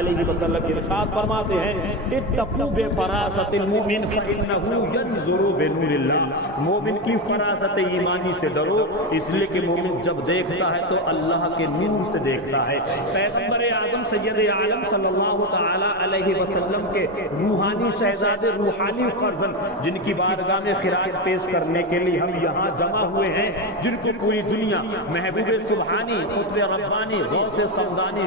علیہ وسلم ارشاد فرماتے ہیں اتقوا بفراست المؤمن فانه ينظر بنور اللہ، مومن کی فراست ایمانی سے ڈرو، اس لیے کہ مومن جب دیکھتا ہے تو اللہ کے نور سے دیکھتا ہے۔ پیغمبر اعظم سید عالم صلی اللہ تعالی علیہ وسلم کے روحانی شہزادے، روحانی فرزند، جن کی بارگاہ میں خراج پیش کرنے کے لیے ہم یہاں جمع ہوئے ہیں، جن کو پوری دنیا محبوب سبحانی، قطب ربانی، غوث سمدانی،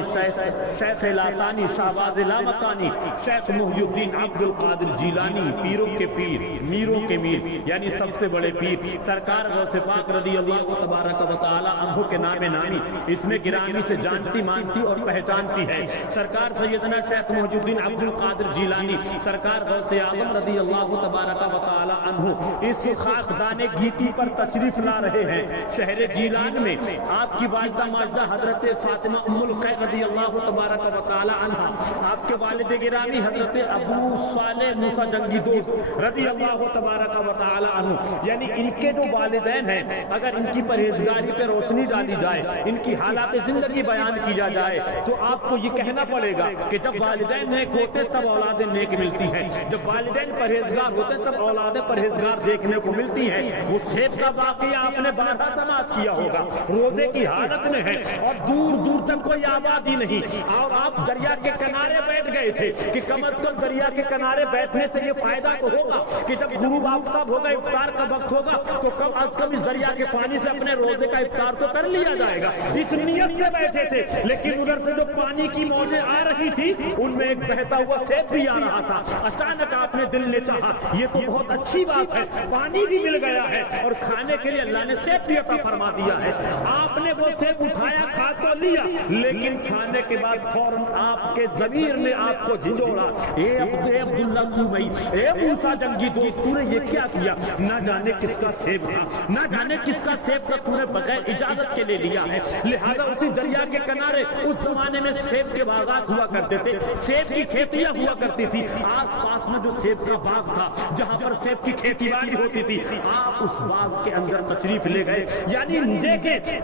شیخ لاسانی، شہباز لامکانی، شیخ محی الدین عبد القادر جیلانی، پیروں کے پیر، میروں کے میر، یعنی سب سے بڑے پیر سرکار غوث پاک رضی اللہ تبارک و تعالی عنہ کے نام نامی اس میں گرامی سے جانتی مانتی اور پہچانتی ہے۔ سرکار سیدنا شیخ محی الدین عبد القادر جیلانی، سرکار غوث اعظم رضی اللہ تبارک و تعالی عنہ اس خاکدان گیتی پر تشریف لا رہے ہیں۔ شہر جیلان میں آپ کی والدہ ماجدہ حضرت فاطمہ ام الخیر رضی اللہ تبارک و تعالی عنہ، آپ کے والد گرامی حضرت ابو صالح موسیٰ جنگی دوست رضی اللہ تبارک و تعالی عنہ، یعنی ان کے جو والدین ہیں، اگر ان کی پرہیزگاری پہ روشنی ڈالی جائے، ان کی حالات زندگی بیان کیا جائے، تو آپ کو یہ کہنا پڑے گا کہ جب والدین نیک ہوتے تب اولاد نیک ملتی ہے، جب والدین پرہیزگار ہوتے تب اولاد پرہیزگار دیکھنے کو ملتی ہے۔ وہ سیب کا واقعہ آپ نے بارہا سماعت کیا ہوگا، روزے کی حالت میں ہے اور دور دور تک کوئی آبادی نہیں، اور آپ دریا کے کنارے بیٹھ گئے تھے کہ کم از کم دریا کے کنارے بیٹھنے سے یہ فائدہ تو ہوگا کہ جب غروب آفتاب ہوگا، افطار کا وقت ہوگا، تو کم از کم اس دریا کے پانی سے اپنے روزے کا افطار تو کر لیا جائے گا۔ اس نیت سے بیٹھے تھے، لیکن ادھر سے جو پانی کی موجیں آ رہی تھی ان میں ایک بہتا ہوا سیب بھی آ رہا تھا۔ اچانک آپ نے دل نے چاہا یہ تو بہت اچھی بات ہے، پانی بھی مل گیا ہے اور کھانے کے لیے اللہ نے سیب بھی عطا فرما دیا ہے۔ آپ نے وہ سیب اٹھایا، کھا تو لیا، لیکن کھانے کے بعد فوراً آپ کے ضمیر نے آپ کو جھنجھوڑا، اے عبداللہ سومئی، اے موسیٰ جنگی دوست، تو نے یہ کیا کیا؟ نہ جانے کس کا سیب تھا، نہ جانے کس کا سیب تھا، تو نے بغیر اجازت کے لے لیا ہے۔ لہذا اسی دریا کے کنارے اس زمانے میں سیب کے باغات ہوا کرتے تھے، سیب کی کھیتیاں ہوا کرتی تھی، آس پاس میں جو سیب کا باغ تھا جہاں پر سیب کی کھیتی باڑی ہوتی تھی، آپ اس باغ کے اندر تشریف لے گئے۔ یعنی دیکھیں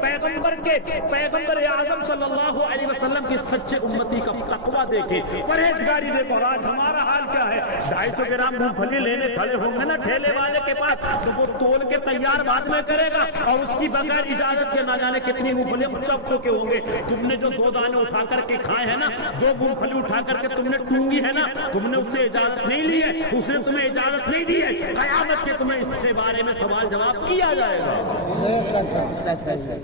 پیغمبر اعظم صلی اللہ علیہ وسلم کی سچے امتی کا تقویٰ دیکھیں، پرہیزگاری دیکھو۔ آج ہمارا حال کیا ہے؟ 250 گرام مونگ پھلی لینے کھڑے ہوں گے نا ٹھیلے والے کے پاس، تو وہ تول کے تیار بعد میں کرے گا اور اس کی بغیر اجازت کے نہ جانے کتنی مونگ پھلی چپ چکے ہوں گے۔ تم نے جو 2 دانے اٹھا کر کے کھائے ہیں نا، 2 مونگ پھلی اٹھا کر کے تم نے ٹونگی ہے نا، تم نے اس سے اجازت نہیں لی ہے، اس نے تمہیں اجازت نہیں دی ہے، قیامت کے تمہیں اس سے بارے میں سوال جواب کیا جائے گا۔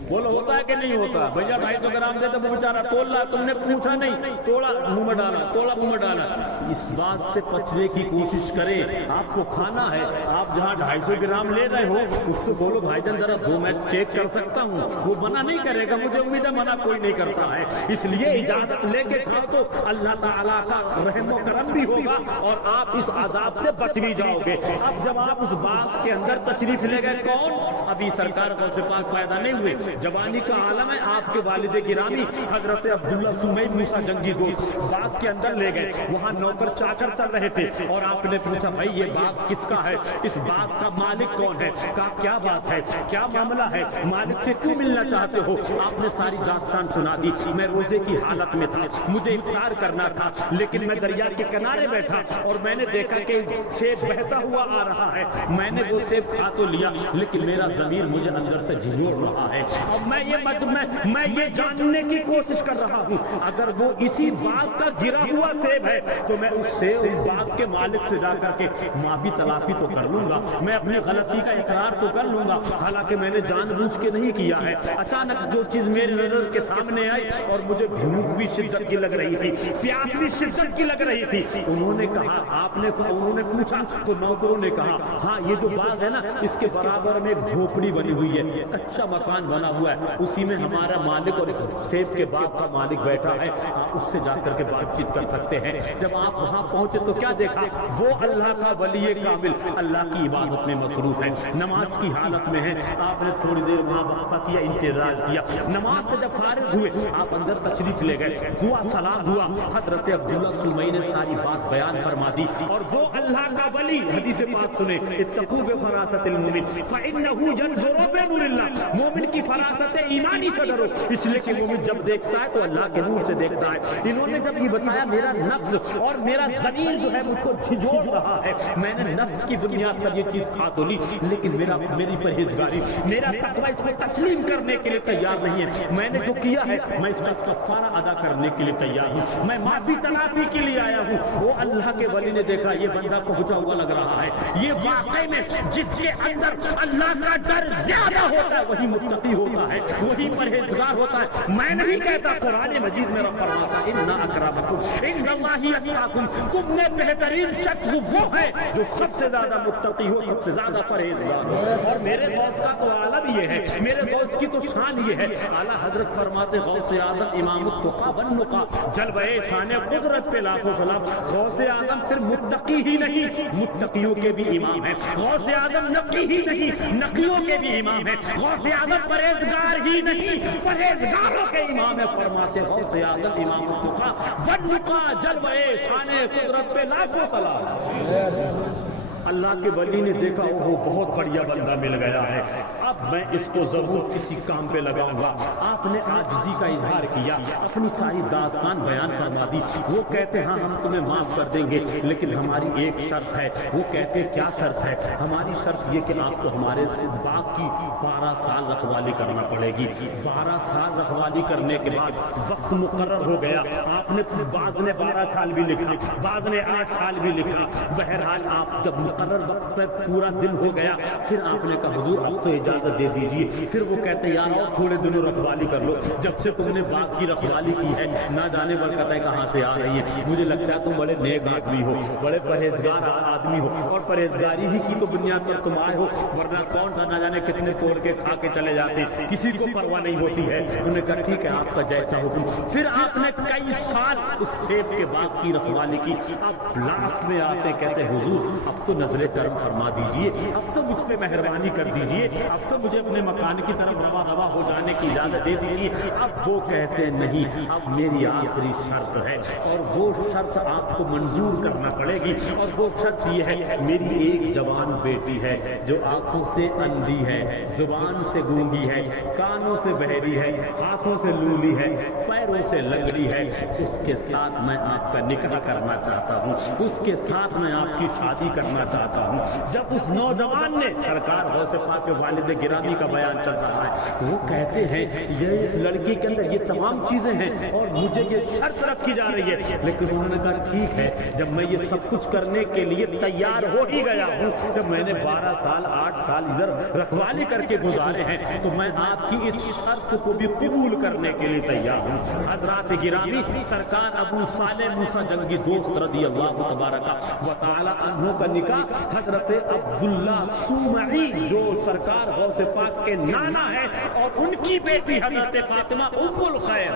بولو ہوتا ہے کہ نہیں ہوتا؟ بھیا 250 گرام دے تو وہ بیچارہ تول رہا، تم نے پوچھا نہیں، توڑا منہ میں ڈالا، توڑا منہ میں ڈالا۔ اس بات سے بچنے کی کوشش کریں، آپ کو کھانا ہے، آپ جہاں 250 گرام لے رہے ہو اس سے بولو بھائی جان ذرا دو میں چیک کر سکتا ہوں، وہ منع نہیں کرے گا، مجھے امید ہے منع کوئی نہیں کرتا ہے۔ اس لیے اجازت لے کے کھاؤ تو اللہ تعالیٰ کا رحم و کرم بھی ہوگا اور آپ اس عذاب سے بچ بھی جاؤ گے۔ اب جب آپ اس باغ کے اندر تشریف لے گئے، کون؟ ابھی سرکار غوث پاک پیدا نہیں ہوئے، جوانی کا عالم ہے، آپ کے والد گرامی حضرت عبداللہ سومئی موسیٰ جنگی دوست باغ کے اندر لے گئے۔ وہاں نوکر چاکر چل رہے تھے اور آپ نے پوچھا بھائی یہ باغ کس کا ہے، اس باغ کا مالک کون ہے، کہا کیا بات ہے، کیا معاملہ ہے، مالک سے کیوں ملنا چاہتے ہو؟ آپ نے ساری داستان سنا دی۔ میں روزے کی حالت میں تھا، مجھے افطار کرنا تھا، لیکن میں دریا کے کنارے بیٹھا اور میں نے دیکھا کہ سیب بہتا ہوا آ رہا ہے، میں نے وہ سیب کھا تو لیا، لیکن میرا ضمیر مجھے اندر سے جھنجھوڑ رہا ہے۔ اب میں یہ جاننے کی کوشش کر رہا ہوں اگر وہ اسی باغ کا گرا ہوا سیب ہے تو میں اس باغ کے مالک سے جا کر کے معافی تلافی تو کر لوں گا، میں اپنی غلطی کا اقرار تو کر لوں گا، حالانکہ میں نے جان بوجھ کے نہیں کیا ہے۔ اچانک جو چیز میری نظر کے سامنے آئی اور مجھے بھوک بھی شدت کی لگ رہی تھی، پیاس بھی شدت کی لگ رہی تھی، انہوں نے کہا، انہوں نے پوچھا تو نوکروں نے کہا ہاں یہ جو باغ ہے نا اس کے برابر میں ایک جھوپڑی بنی ہوئی ہے، کچا مکان بنا ہوا ہے، اسی میں ہمارا مالک اور اس سیب کے باغ کا مالک بیٹھا ہے، آپ اس سے جا کر کے بات چیت کر سکتے ہیں۔ جب آپ وہاں پہنچے تو کیا دیکھا؟ وہ اللہ کا ولی کامل اللہ کی عبادت میں مصروف ہے، نماز کی حالت میں ہے۔ آپ نے تھوڑی دیر وہاں وقفہ کیا، انتظار کیا، نماز سے جب فارغ ہوئے آپ اندر تشریف لے گئے، دعا سلام ہوا، حضرت عبداللہ سومئی نے ساری بات بیان فرما دی اور وہ اللہ کا ولی، حدیث پاک سنے، اتقوا بفراست المؤمن فانه ينظر بنور اللہ، مومن کی فراست ایمانی سے ڈرو، اس لیے کہ مومن جب دیکھتا ہے تو اللہ کے نور سے دیکھتا ہے۔ انہوں نے جب یہ بتایا میرا نفس اور میرا ضمیر جو ہے مجھ کو جھنجھوڑ رہا ہے، میں نے نفس کی بنیاد پر یہ چیز کھا تو لی، لیکن میری پرہیزگاری، میرا تقوی اس کو تسلیم کرنے کے لیے تیار نہیں ہے۔ میں نے جو کیا ہے میں اس کا کفارہ ادا کرنے کے لیے تیار ہوں، میں معافی تلافی کے لیے آیا ہوں۔ وہ اللہ کے ولی نے دیکھا یہ بندہ پہنچا ہوا لگ رہا ہے، یہ واقعی میں جس کے اندر اللہ کا ڈر زیادہ ہوتا ہے وہی متقی ہوتا ہے، وہی پرہیزگار ہوتا ہے۔ میں نہیں کہتا، قرآن مجید میں رب فرماتا ہے ان اکرمکم عند اللہ اتقاکم، تم میں بہترین شخص وہ ہے جو سب سے زیادہ متقی ہو، سب سے زیادہ پرہیزگار ہو۔ اور میرے دوست کا تو عالم یہ ہے، میرے دوست کی تو شان یہ ہے، اعلیٰ حضرت فرماتے غوث اعظم امام التقیٰ والنقیٰ، جلوہ شان قدرت پہ لاکھوں سلام۔ غوث اعظم صرف متقی ہی نہیں، متقیوں کے بھی امام ہے۔ غوث اعظم نقی ہی نہیں، نقیوں کے بھی امام ہے۔ غوث اعظم پرہیزگار ہی نہیں، پرہیزگاروں کے امام ہے۔ فرماتے غوث اعظم امام التقیٰ والنقیٰ، جلوہ شان قدرت پہ لاکھوں سلام۔ اللہ کے ولی نے دیکھا وہ بہت بڑھیا بندہ مل گیا ہے، اب میں اس کو ضرور کسی کام پہ لگاؤں گا۔ آپ نے عاجزی کا اظہار کیا، اپنی ساری داستان بیان فرما دی۔ وہ کہتے ہاں ہم تمہیں معاف کر دیں گے، لیکن ہماری ایک شرط ہے۔ وہ کہتے کیا شرط ہے؟ ہماری شرط یہ کہ آپ کو ہمارے باغ کی 12 سال رکھوالی کرنا پڑے گی۔ 12 سال رکھوالی کرنے کے بعد وقت مقرر ہو گیا، آپ نے بعض نے 12 سال بھی لکھا، بعض نے 8 سال بھی لکھا۔ بہرحال آپ جب مقرر وقت پہ پورا دن ہو گیا، پھر آپ نے کہا حضور اب تو اجازت دے دیجیے۔ پھر وہ کہتے یار اور تھوڑے دنوں رکھوالی کر لو، جب سے تم نے باغ کی رکھوالی کی ہے نہ جانے برکتیں کہاں سے آ رہی ہے۔ مجھے لگتا ہے تم بڑے نیک آدمی ہو، بڑے پرہیزگار آدمی ہو، اور پرہیزگاری ہی کی تو بنیاد پر تم آئے ہو، ورنہ کون تھا نہ جانے کتنے توڑ کے کھا کے چلے جاتے، کسی کو پرواہ نہیں ہوتی ہے۔ انہوں نے کہا ٹھیک ہے آپ کا جیسا حکم۔ پھر آپ نے کئی سال اس سیب کے باغ کی رکھوالی کی۔ اب لاسٹ میں آتے کہتے حضور اب تو نظر کرم فرما دیجئے، اب تو مجھ پہ مہربانی کر دیجئے، اب تو مجھے اپنے مکان کی طرف روا ہو جانے کی اجازت دے دیجئے۔ اب وہ کہتے نہیں، اب میری آخری شرط ہے اور وہ شرط آپ کو منظور کرنا پڑے گی، اور وہ شرط یہ ہے میری ایک جوان بیٹی ہے جو آنکھوں سے اندھی ہے، زبان سے گونگی ہے، کانوں سے بہری ہے، ہاتھوں سے لولی ہے، پیروں سے لنگڑی ہے، اس کے ساتھ میں آپ کا نکاح کرنا چاہتا ہوں، اس کے ساتھ میں آپ کی شادی کرنا چاہتا ہوں۔ جب اس نوجوان نے سرکار غوث پاک کے والد گرامی کا بیان چل رہا ہے، وہ کہتے ہیں یہ اس لڑکی کے اندر یہ تمام چیزیں ہیں اور مجھے یہ شرط رکھی جا رہی ہے، لیکن انہوں نے کہا ٹھیک ہے جب میں یہ سب کچھ کرنے کے لیے تیار ہو ہی گیا ہوں، جب میں نے 12 سال 8 سال ادھر رکھوالی کر کے گزارے ہیں تو میں آپ کی اس شرط کو بھی قبول کرنے کے لیے تیار ہوں۔ حضرات گرامی، سرکار ابو صالح موسیٰ جنگی دوست رضی اللہ تبارک و تعالی عنہ کا نکاح حضرت عبداللہ سومعی جو سرکار غوث پاک کے نانا ہے اور ان کی بیٹی حضرت فاطمہ ام الخیر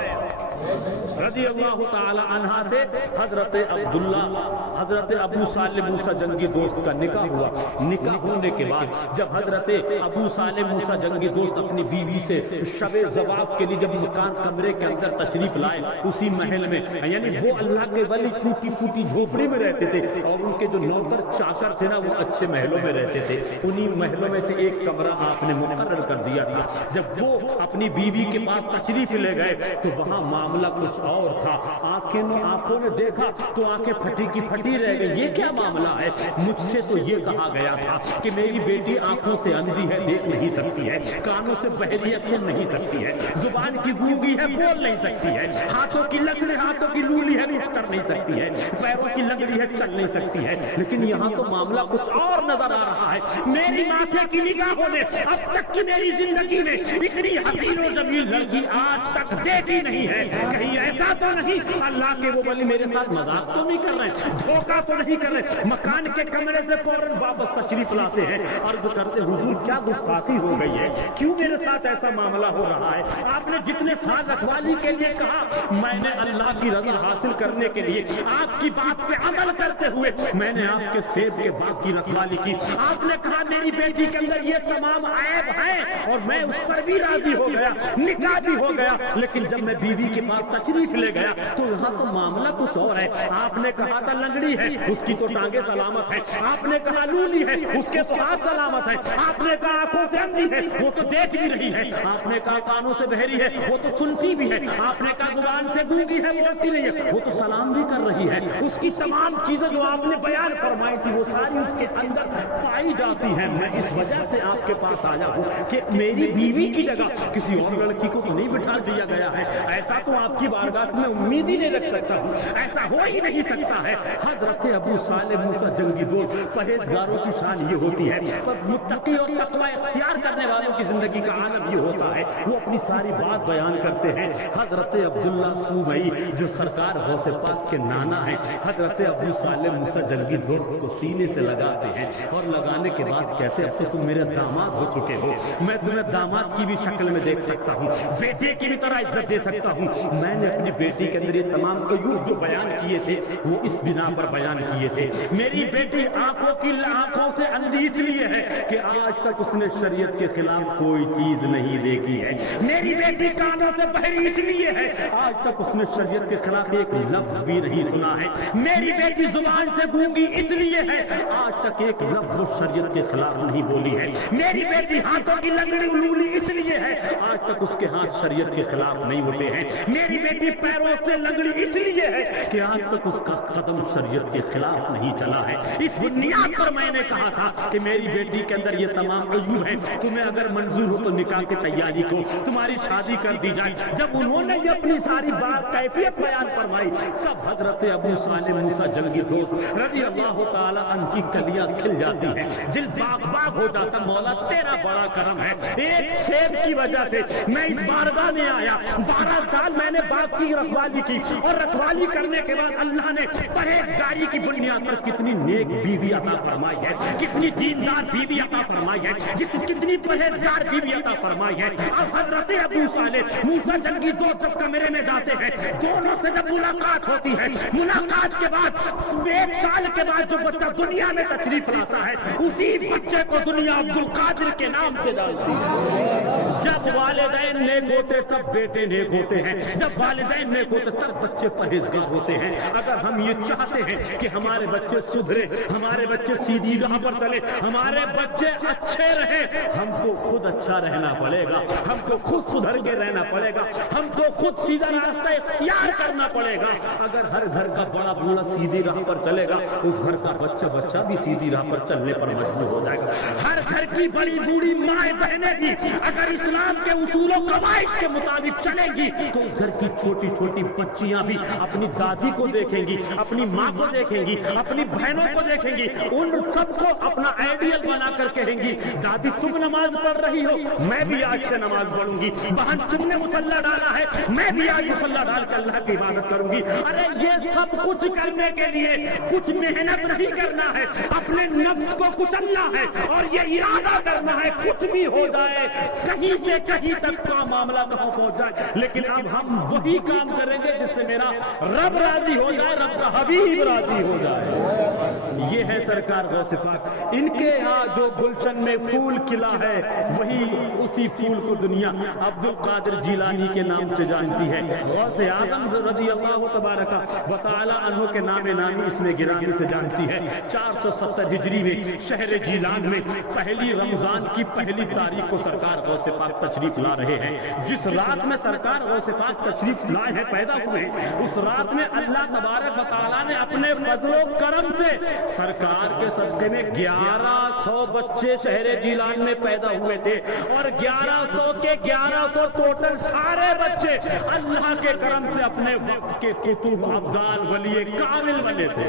رضی اللہ تعالی عنہا سے حضرت عبداللہ حضرت ابو صالح موسیٰ جنگی دوست کا نکاح ہوا۔ نکاح ہونے کے بعد جب حضرت ابو صالح موسیٰ جنگی دوست اپنی بیوی سے شب زواج کے لیے جب مکان کمرے کے اندر تشریف لائے، اسی محل میں یعنی وہ اللہ کے ولی ٹوٹی پھوٹی جھوپڑی میں رہتے تھے اور ان کے جو نوکر چاکر تھے نا وہ اچھے محلوں میں رہتے تھے، انہی محلوں میں سے ایک کمرہ آپ نے مقرر کر دیا تھا۔ جب وہ اپنی بیوی کے پاس تشریف لے گئے تو وہاں معاملہ کچھ اور تھا۔ آنکھوں نے دیکھا تو آنکھیں پھٹی کی پھٹی رہ گئی، یہ کیا معاملہ ہے؟ مجھ سے تو یہ کہا گیا تھا کہ میری بیٹی آنکھوں سے اندھی ہے، دیکھ نہیں سکتی ہے، کانوں سے بہری ہے، سن نہیں سکتی ہے، زبان کی گونگی ہے، بول نہیں سکتی ہے، ہاتھوں کی لنگڑی ہاتھوں کی لولی ہے، کچھ کر نہیں سکتی ہے، پیروں کی لنگڑی ہے، چل نہیں سکتی ہے، لیکن یہاں تو معاملہ کچھ اور نظر آ رہا ہے۔ میری ماتھے کی نگاہوں نے اب تک کی میری زندگی میں اتنی حسین و جمیل لڑکی آج تک دیکھی نہیں ہے، کہیں ایسا تو نہیں اللہ کے وہ ولی میرے ساتھ مذاق تو نہیں کر رہے، دھوکہ تو نہیں کر رہے؟ مکان کے کمرے سے فوراً واپس تشریف لاتے ہیں، عرض کرتے حضور کیا گستاخی ہو گئی ہے، کیوں میرے ساتھ ایسا معاملہ ہو رہا ہے؟ آپ نے جتنے سال رکھوالی کے لیے کہا، میں نے اللہ کی رضا حاصل کرنے کے لیے آپ کی بات پہ عمل کرتے ہوئے میں نے آپ کے سیب کے باغ کی رکھوالی کی۔ آپ نے کہا میری بیٹی کے اندر یہ تمام عیب ہیں اور میں اس پر بھی راضی ہو گیا، نکاح بھی ہو گیا، لیکن جب میں بیوی کے پاس تشریف لے گیا تو یہاں تو معاملہ کچھ اور ہے. آپ نے کہا تھا لنگڑی ہے, اس کی تو ٹانگیں سلامت ہے. آپ نے کہا لولی ہے, اس کے تو ہاتھ سلامت ہے. آپ نے کہا آنکھوں سے اندھی ہے, وہ تو دیکھ بھی رہی ہے. آپ نے کہا کانوں سے بہری ہے, وہ تو سنتی بھی ہے. آپ نے کہا زبان سے گونگی ہے, بولتی نہیں ہے, وہ تو سلام بھی کر رہی ہے. اس کی تمام چیزیں جو آپ نے بیان فرمائی تھی وہ ساری اس کے اندر پائی جاتی ہیں. میں اس وجہ سے آپ کے پاس آیا ہوں کہ میری بیوی کی جگہ کسی اور لڑکی کو نہیں بٹھا دیا گیا ہے. ایسا تو آپ کی بارگاہ میں امید ہی نہیں رکھ سکتا ہوں, ایسا ہو ہی نہیں سکتا ہے. حضرت ابو صالح موسیٰ جنگی دوست, پرہیزگاروں کی شان یہ ہوتی ہے, متقی اور تقوی اختیار کرنے والوں کی زندگی کا عالم یہ ہوتا ہے, وہ اپنی ساری بات بیان کرتے ہیں. حضرت عبداللہ سومئی جو سرکار غوث پاک کے نانا ہے, حضرت ابو صالح موسیٰ جنگی دوست کو سینے سے لگاتے ہیں اور لگانے کے بعد کہتے ہیں اب تو تم میرے داماد ہو چکے ہو, میں تمہیں داماد کی بھی شکل میں دیکھ سکتا ہوں, بیٹے کی بھی طرح عزت دے سکتا ہوں. میں نے اپنی بیٹی کے اندر یہ تمام عیوب جو بیان کیے تھے وہ اس بنا پر بیان کیے تھے. میری بیٹی آنکھوں سے اندھی اس لیے ہے کہ آج تک اس نے شریعت کے خلاف کوئی چیز نہیں دیکھی ہے. میری بیٹی کانوں سے بہری اس لیے ہے, آج تک اس نے شریعت کے خلاف ایک لفظ بھی نہیں سنا ہے. میری بیٹی زبان سے گونگی اس لیے ہے, آج تک ایک لفظ شریعت کے خلاف نہیں بولی ہے. میری بیٹی ہاتھوں کی لنگڑی لولی اس لیے ہے, آج تک اس کے ہاتھ شریعت کے خلاف نہیں ہوتے ہیں. میری بیٹی پیروں سے لنگڑی اس لیے ہے کہ آج تک اس کا قدم شریعت کے خلاف نہیں چلا ہے. اس بنیاد پر میں نے کہا تھا کہ میری بیٹی کے اندر یہ تمام عیوب ہیں, تمہیں اگر منظور ہو تو نکاح کی تیاری کو تمہاری شادی کر دی جائے. جب انہوں نے یہ اپنی ساری بات کیفیت بیان فرمائی تب حضرت ابو صالح موسیٰ جنگی دوست رضی اللہ تعالیٰ عنہ کی کلیاں کھل جاتی ہیں, دل باغ باغ ہو جاتا. مولا تیرا بڑا کرم ہے, ایک سیب کی وجہ سے میں اس بارگاہ میں آیا. 12 سال میں نے باغ کی رکھوالی کی, اور رکھوالی کرنے کے بعد اللہ نے پرہیزگاری کی بنیاد پر کتنی نیک بیوی عطا فرمائی ہے, کتنی دیندار بیوی عطا فرمائی ہے, کتنی پرہیزگار بیوی عطا فرمائی ہے. اب حضرت ابو صالح موسیٰ جنگی دوست جب کمرے میں جاتے ہیں, دونوں سے جب ملاقات ہوتی ہے, ملاقات کے بعد 1 سال کے بعد جو بچہ دنیا میں تشریف لاتا ہے اسی بچے کو دنیا عبدالقادر کے نام سے ڈالتی ہے. جب والدین نیک ہوتے تب بیٹے نیک ہوتے ہیں, جب والدین نیک ہوتے تب بچے پرہیزگار ہوتے ہیں. اگر ہم یہ چاہتے ہیں کہ ہمارے بچے سدھرے, ہمارے بچے سیدھی راہ پر چلے, ہمارے بچے اچھے رہیں, ہم کو خود اچھا رہنا پڑے گا, ہم کو خود سدھر کے رہنا پڑے گا, ہم کو خود سیدھا راستہ اختیار کرنا پڑے گا. اگر ہر گھر کا بڑا بوڑھا سیدھی راہ پر چلے گا, اس گھر کا بچہ بھی سیدھی راہ پر چلنے پر مجبور ہو جائے گا. ہر گھر کی بڑی بوڑھی مائیں بہنیں بھی اگر اسلام کے اصول و قواعد کے مطابق چلیں گی تو اس گھر کی چھوٹی چھوٹی بچیاں بھی اپنی دادی کو دیکھیں گی, اپنی ماں کو دیکھیں گی, اپنی بہنوں کو دیکھیں گی, ان سب کو اپنا آئیڈیل بنا کر کہیں گی دادی تم نماز پڑھ رہی ہو, میں بھی آج سے نماز پڑھوں گی. بہن تم نے مصلی ڈالا ہے, میں بھی آج مصلی ڈال کے اللہ کی عبادت کروں گی. ارے یہ سب کچھ کرنے کے لیے کچھ محنت نہیں کرنا ہے, اپنے نفس کو کچلنا ہے اور یہ ارادہ کرنا ہے کچھ بھی ہو جائے, کہیں سے کہیں تک کا معاملہ نہ پہنچ جائے, لیکن اب ہم وہی کام کریں گے جس سے میرا رب راضی ہو جائے, رب کا حبیب راضی ہو جائے. یہ ہے سرکار غوث پاک. ان کے ہاں جو گلشن میں پھول کھلا ہے وہی اسی پھول کو دنیا عبدالقادر جیلانی کے نام سے جانتی ہے. غوث اعظم رضی اللہ تبارک و تعالی عنہ کے نام نامی اس میں گرامی سے جانتی ہے. 470 ہجری میں شہر جیلان میں پہلی رمضان کی پہلی تاریخ کو سرکار غوث پاک تشریف لا رہے ہیں. جس رات میں سرکار غوث پاک تشریف لائے ہیں, پیدا ہوئے, اس رات میں اللہ تبارک و تعالی نے اپنے فضل و کرم سے سرکار کے صدقے میں 1100 بچے شہر جیلان میں پیدا ہوئے تھے, اور 1100 کے 1100 ٹوٹل سارے بچے اللہ کے کرم سے اپنے وقت کے قطب ابدال ولی کامل بنے تھے.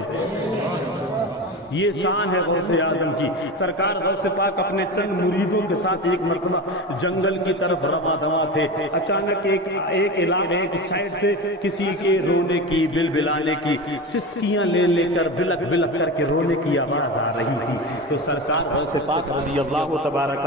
یہ شان ہے غوث اعظم کی. سرکار غوث پاک اپنے چند مریدوں کے ساتھ ایک مرتبہ جنگل کی طرف رواں دواں تھے. اچانک ایک علاقے ایک سائڈ سے کسی کے رونے کی, بل بلانے کی, سسکیاں لے کر بلک بلک کر کے رونے کی آواز آ رہی تھی. تو سرکار غوث پاک رضی اللہ تبارک